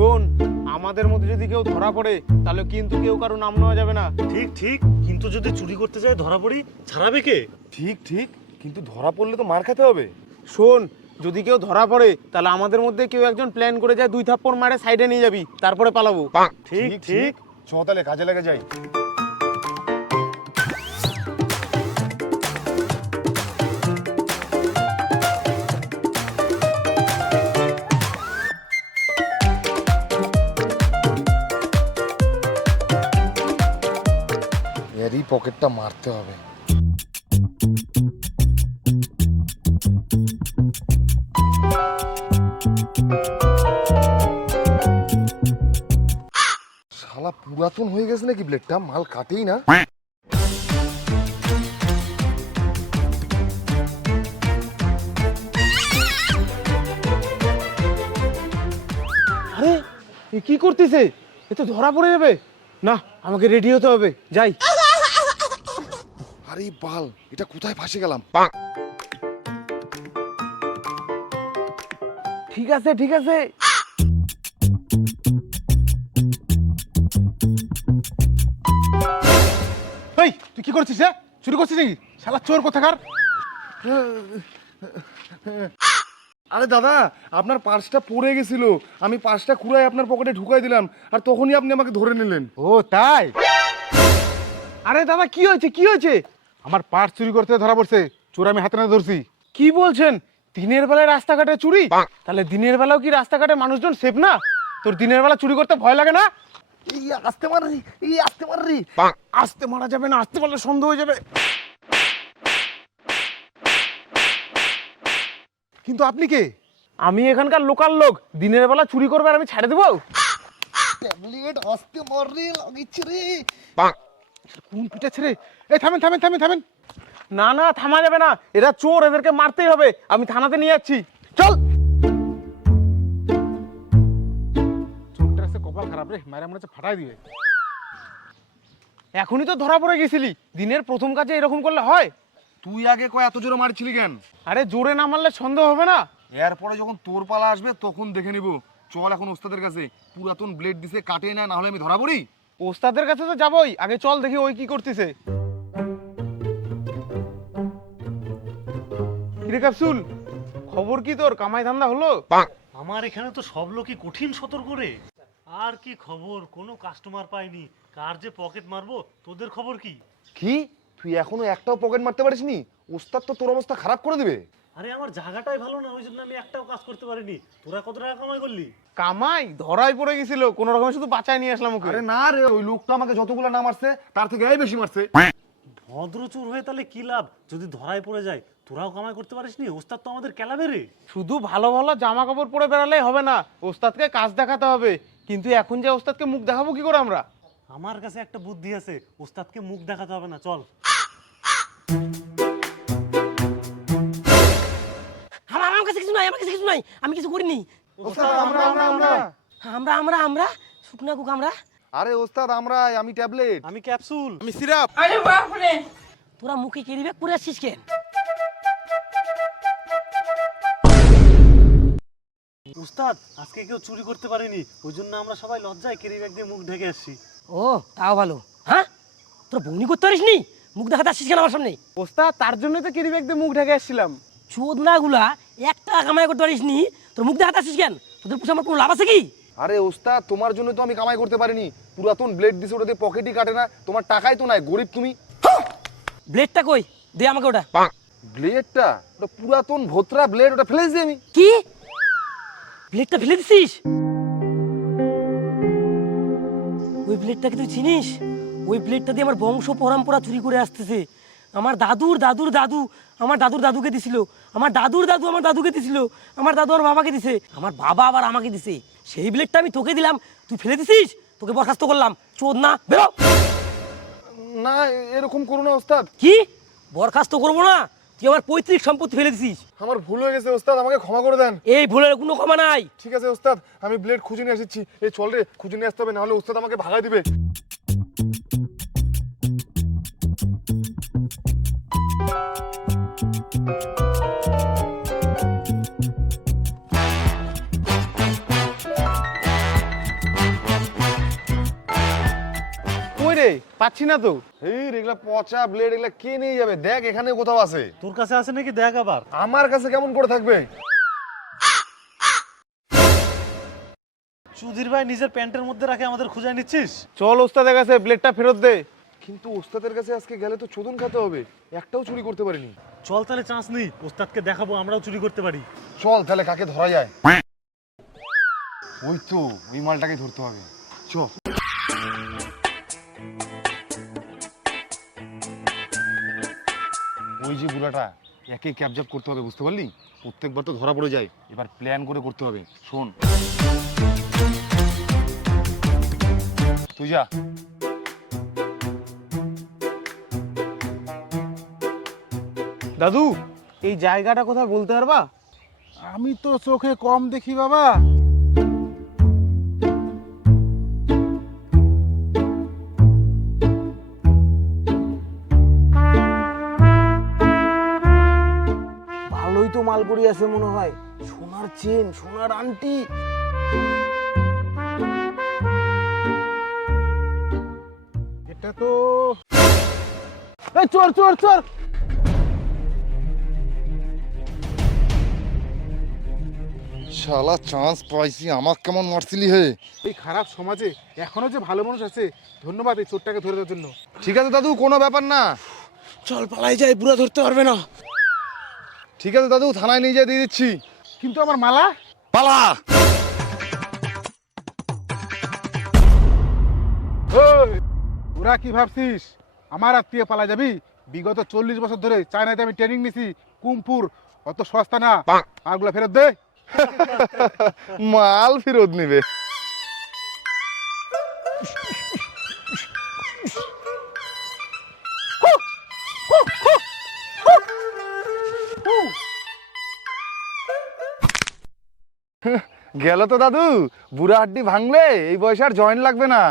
শোন, আমাদের মধ্যে যদি কেউ ধরা পড়ে তাহলে কিন্তু কেউ কারো নাম নেওয়া যাবে না। ঠিক ঠিক, কিন্তু যদি চুরি করতে যায় ধরা পড়ি, ছাড়াবে কে? ঠিক ঠিক, কিন্তু ধরা পড়লে তো মার খেতে হবে। শোন, যদি কেউ ধরা পড়ে তাহলে আমাদের মধ্যে কেউ একজন প্ল্যান করে যায়, 2 থাপ্পড় মারে সাইডে নিয়ে যাবি, তারপরে পালাবো। ঠিক ঠিক। চ তাহলে কাজে লেগে যাই। এরই পকেটটা মারতে হবে। শালা পুরাতন হয়ে গেছে নাকি ব্লেডটা, মাল কাটেই না। আরে এ কি করতেছে? এ তো ধরা পড়ে যাবে। না, আমাকে রেডি হতে হবে, যাই। আরে বাল, এটা কোথায় ফাঁসে গেলাম। ঠিক আছে ঠিক আছে। এই তুই কি করছিস? চুরি করছিস নাকি? শালা চোর কোথাকার। আরে দাদা, আপনার পার্সটা পড়ে গেছিল, আমি পার্সটা কুড়াই আপনার পকেটে ঢুকাই দিলাম, আর তখনই আপনি আমাকে ধরে নিলেন। ও তাই? আরে দাদা, কি হয়েছে কি হয়েছে? আমার পার্স চুরি করতে ধরা পড়ছে, চোর আমি হাতে না ধরছি। কি বলছেন? দিনের বেলায় রাস্তাঘাটে চুরি? তাহলে দিনের বেলাও কি রাস্তাঘাটে মানুষজন সেফ না? তোর দিনের বেলা চুরি করতে ভয় লাগে না? এই আসতে মাররি, এই আসতে মাররি। আসতে মারা যাবে না, আসতে পারলে সন্দেহ হয়ে যাবে। কিন্তু আপনি কে? আমি এখানকার লোকাল লোক, দিনের বেলা চুরি করবে আর আমি ছেড়ে দেবো? ট্যাবলেট আসতে মাররি লাগিচ্ছে রে। কোন পিটাচ্ছে রে? এই থামেন থামেন থামেন থামেন। না না, থামা যাবে না, এরা চোর, এদেরকে মারতেই হবে। আমি থানাতে নিয়ে যাচ্ছি, চল। চোরটার কাছে কপাল খারাপ রে, মায়েরা মনে হচ্ছে ফাটাই দিবে। এখনই তো ধরা পড়ে গেছিলি, দিনের প্রথম কাজে এরকম করলে হয়? তুই আগে কয় এত জোরে মারছিলি কেন? আরে জোরে না মারলে সন্দেহ হবে না? এরপরে যখন তোর পালা আসবে তখন দেখে নিব। চল এখন ওস্তাদের কাছে, পুরাতন ব্লেড দিছে, কাটে না, না হলে আমি ধরা পড়ি। ওস্তাদের কাছে তো যাবোই, আগে চল দেখি ওই কি করতেছে। কিরে ক্যাপসুল, খবর কি তোর? কামাই ধান্দা হলো? আমার এখানে তো সব লোকই কঠিন সতর্ক রে। আর কি খবর, কোনো কাস্টমার পাইনি। কার যে পকেট মারবো, তোদের খবর কি? কি, তুই এখনো একটাও পকেট মারতে পারিসনি? ওস্তাদ তো তোর অবস্থা খারাপ করে দিবে। আরে আমার জায়গাটাই ভালো না, ওই জন্য আমি একটাও কাজ করতে পারিনি। তোরা কত টাকা কামাই করলি? কামাই ধরাই পড়ে গেছিল, কোন রকমে শুধু বাঁচায় নিয়ে আসলাম ওকে। আরে না রে, ওই লোকটা আমাকে যতগুলো না মারছে তার থেকে এই বেশি মারছে। ভদ্র চোর হয়ে তাহলে কি লাভ যদি ধরাই পড়ে যায়? তোরাও কামাই করতে পারিসনি? ওস্তাদ তো আমাদের কেলাবে রে। শুধু ভালো ভালো জামা কাপড় পরে বেড়ালেই হবে না, ওস্তাদকে কাজ দেখাতে হবে। কিন্তু এখন যে ওস্তাদকে মুখ দেখাবো কি করে আমরা? আমার কাছে একটা বুদ্ধি আছে, ওস্তাদকে মুখ দেখাতে হবে না, চল। আমার কাছে কিছু নাই, আমার কাছে কিছু নাই, আমি কিছু করিনি। ওস্তাদ আমরা আমরা আমরা আমরা আমরা আমরা শুকনা কুক আমরা। আরে ওস্তাদ আমরা, আমি ট্যাবলেট। আমি ক্যাপসুল। আমি সিরাপ। তোরা মুখে ক্যারি ব্যাগ পরে আসছিস কেন? উস্তাদ, আজকে কেউ চুরি করতে পারেনি, ওই জন্য আমরা সবাই লজ্জায় ক্যারি ব্যাগ দিয়ে মুখ ঢেকে আসছি। ও তাও ভালো। হ্যাঁ, তোরা বউনি করতে পারিসনি, মুখ দেখাতে আসছিস কেন আমার সামনে? ওস্তাদ, তার জন্যই তো ক্যারি ব্যাগ দিয়ে মুখ ঢেকে আসছিলাম। চোদনাগুলা একটা কামাই করতে পারিসনি, তোর মুখ দেখাতে আসছিস কেন? তোদের পুষে আমার কোনো লাভ আছে কি? আরে ওস্তাদ, তোমার জন্য তো আমি কামাই করতে পারিনি। পুরাতন ব্লেড দিছে, ওটা দিয়ে পকেটই কাটে না, তোমার টাকাই তো নাই, গরিব তুমি। ব্লেডটা কই? দে আমাকে ওটা। ব্লেডটা? ওটা পুরাতন ভোতরা ব্লেড, ওটা ফেলে দিয়েছি আমি। কি? ব্লেডটা ফেলে দিছিস? ওই ব্লেডটাকে তুই চিনিস? ওই ব্লেডটা দিয়ে আমার বংশ পরম্পরা চুরি করে আসতেছে। আমার দাদুর দাদুর দাদু আমার দাদুর দাদুকে দিছিল, আমার দাদুর দাদু আমার দাদুকে দিছিল, আমার দাদু আমার বাবাকে দিছে, আমার বাবা আবার আমাকে দিছে। সেই ব্লেডটা আমি তোকে দিলাম, তুই ফেলে দিছিস, তোকে বরখাস্ত করলাম। চোদ না, বেরো। না, এরকম করো না ওস্তাদ। কি বরখাস্ত করবো না? তুই আমার পৈতৃক সম্পত্তি ফেলে দিছিস। আমার ভুল হয়ে গেছে ওস্তাদ, আমাকে ক্ষমা করে দেন। এই ভুলের কোনো ক্ষমা নাই। ঠিক আছে ওস্তাদ, আমি ব্লেড খুঁজে নিয়ে এসেছি। এই চল রে, খুঁজে নিয়ে আসতে হবে, নাহলে ওস্তাদ আমাকে ভাগাই দিবে। রে, পাচ্ছি না তো। এই এগুলা পচা ব্লেড, এগুলা কে নিয়ে যাবে? দেখ এখানে কোথাও আছে। তোর কাছে আছে নাকি দেখ আবার। আমার কাছে কেমন করে থাকবে? সুধীর ভাই নিজের প্যান্টের মধ্যে রাখে আমাদের খুঁজে নিচ্ছিস? চল ওস্তাদের কাছে, ব্লেডটা ফেরত দে। কিন্তু ওস্তাদের কাছে আজকে গেলে তো চোদন খেতে হবে, একটাও চুরি করতে পারিনি। চল তাহলে চান্স নেই, ওস্তাদকে দেখাবো আমরাও চুরি করতে পারি। চল তাহলে কাকে ধরা যায়। ওই তো ওই মালটাকে ধরতে হবে, চ। ওই যে বুড়াটা, একে ক্যাপচার করতে হবে, বুঝতে পারলি? প্রত্যেকবার তো ধরা পড়ে যায়, এবার প্ল্যান করে করতে হবে। শোন, তুই যা। দাদু, এই জায়গাটা কোথায় বলতে পারবা? আমি তো চোখে কম দেখি বাবা। ভালোই তো মালপুরি আছে মনে হয়, সোনার চেন, সোনার আংটি। এটা তো এই চোর চোর চোর। শালা চান্স পাইছি, আমার কেমন মারছিলি হে। এই খারাপ সমাজে এখনো যে ভালো মানুষ আছে, ধন্যবাদ এই চোরটাকে ধরে দেওয়ার জন্য। ঠিক আছে দাদু, কোনো ব্যাপার না। চল পালাই যাই, বুড়া ধরতে পারবে না। ঠিক আছে দাদু, থানায় নিয়ে যেয়ে দিয়ে দিচ্ছি। কিন্তু আমার মালা? পালা। ওই, তোরা কি ভাবছিস আমার আত্মীয় পালা যাবি? বিগত 40 বছর ধরে চায়নাতে আমি ট্রেনিং নিছি কুমফুর, অত সস্তা না। মালগুলো ফেরত দে। মাল ফেরত নিবে? গেল তো দাদু, বুড়া হাড্ডি ভাঙলে এই বয়সে আর জয়েন্ট লাগবে না।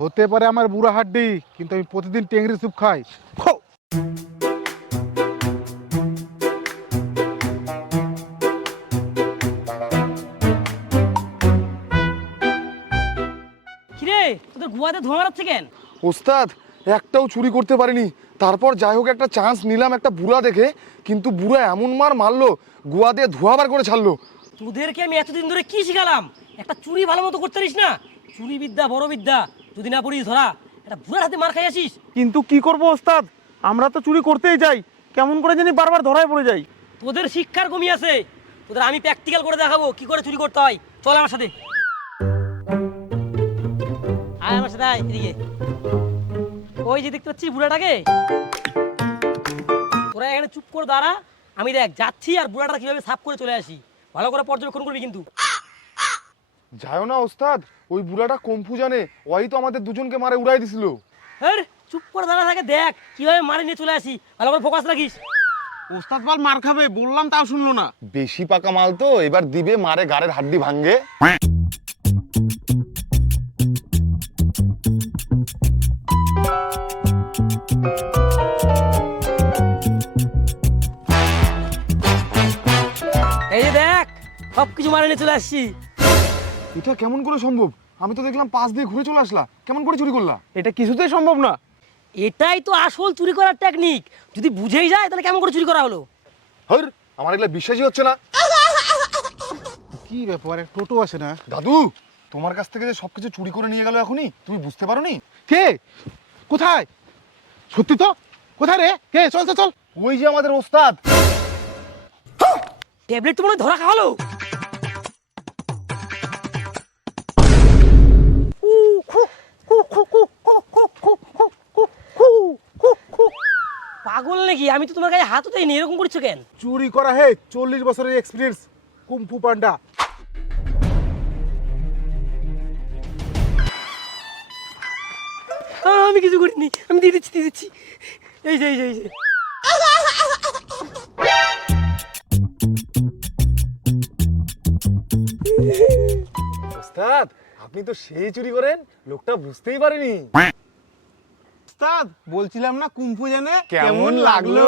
হতে পারে আমার বুড়া হাড্ডি, কিন্তু আমি প্রতিদিন টেংরি স্যুপ খাই। খো। কিরে, তোদের গুয়াতে ধোঁয়া বেরোচ্ছে কেন? ওস্তাদ, একটাও চুরি করতে পারিনি। তারপর যাই হোক একটা চান্স নিলাম একটা বুড়া দেখে, কিন্তু বুড়া এমন মার মারলো, গুয়া দিয়ে ধোয়া বার করে ছাড়লো। তোদেরকে আমি এতদিন ধরে কি শিখালাম? একটা চুরি ভালো মতো করতে পারিস না? চুরি বিদ্যা বড় বিদ্যা, যদি না পড়িস ধরা। একটা বুড়ার হাতে মার খাই আসিস। কিন্তু কি করব ওস্তাদ, আমরা তো চুরি করতেই যাই, কেমন করে জানি বারবার ধরায় পড়ে যাই। তোদের শিক্ষার কমি আছে, তোদের আমি প্র্যাকটিক্যাল করে দেখাবো কি করে চুরি করতে হয়। চল আমার সাথে, আয় আমার সাথে, আয় এদিকে। ওই যে দেখতে পাচ্ছিস বুড়াটাকে, তোরা এখানে চুপ করে দাঁড়া, আমি দেখ যাচ্ছি আর বুড়াটা কিভাবে সাফ করে চলে আসি। ভালো করে পর্যবেক্ষণ করবি কিন্তু। যাও না ওস্তাদ, ওই বুড়াটা কম্ফু জানে, ওই তো আমাদের দুজনকে মারে উড়াই দিছিল। হ্যাঁ, চুপ করে দাঁড়া থাকে, দেখ কিভাবে মারি নিয়ে চলে আসি। ভালো করে ফোকাস রাখিস। ওস্তাদ বল মার খাবে, বললাম তাও শুনলো না। বেশি পাকা মাল তো, এবার দিবে মারে, গাড়ের হাড্ডি ভাঙ্গে। এই যে দেখ, সবকিছু মারি নিয়ে চলে আসছি। এটা কেমন করে সম্ভব? আমি তো দেখলাম পাশ দিয়ে ঘুরে চলে আসলা, কেমন করে চুরি করলা? এটা কিছুতেই সম্ভব না। এটাই তো আসল চুরি করার টেকনিক। যদি বুঝেই যায় তাহলে কেমন করে চুরি করা হলো? হর, আমার এগুলা বিশ্বাসই হচ্ছে না। কি ব্যাপার, টোটো আসে না? দাদু, তোমার কাছ থেকে যে সবকিছু চুরি করে নিয়ে গেল এখনই, তুমি বুঝতে পারোনি? কে? কোথায়? সত্যি তো? কোথায় রে? কে? চল চল চল। ওই যে আমাদের ওস্তাদ। ট্যাবলেট তো মনে হয় ধরা খাওয়ালো। পাগল নাকি? আমি তো তোমার গায়ে হাতও দেয়নি, এরকম করছো কেন? চুরি করা হে 40 বছরের এক্সপিরিয়েন্স কুমফু পান্ডা। আমি কিছু করিনি, আমি দিয়ে দিচ্ছি দিয়ে দিচ্ছি। এই যে এই যে এই যে। ওস্তাদ, আপনি তো সেই চুরি করেন, লোকটা বুঝতেই পারেনি। ওস্তাদ বলছিলাম না কুম্ফু জেনে কেমন লাগলো?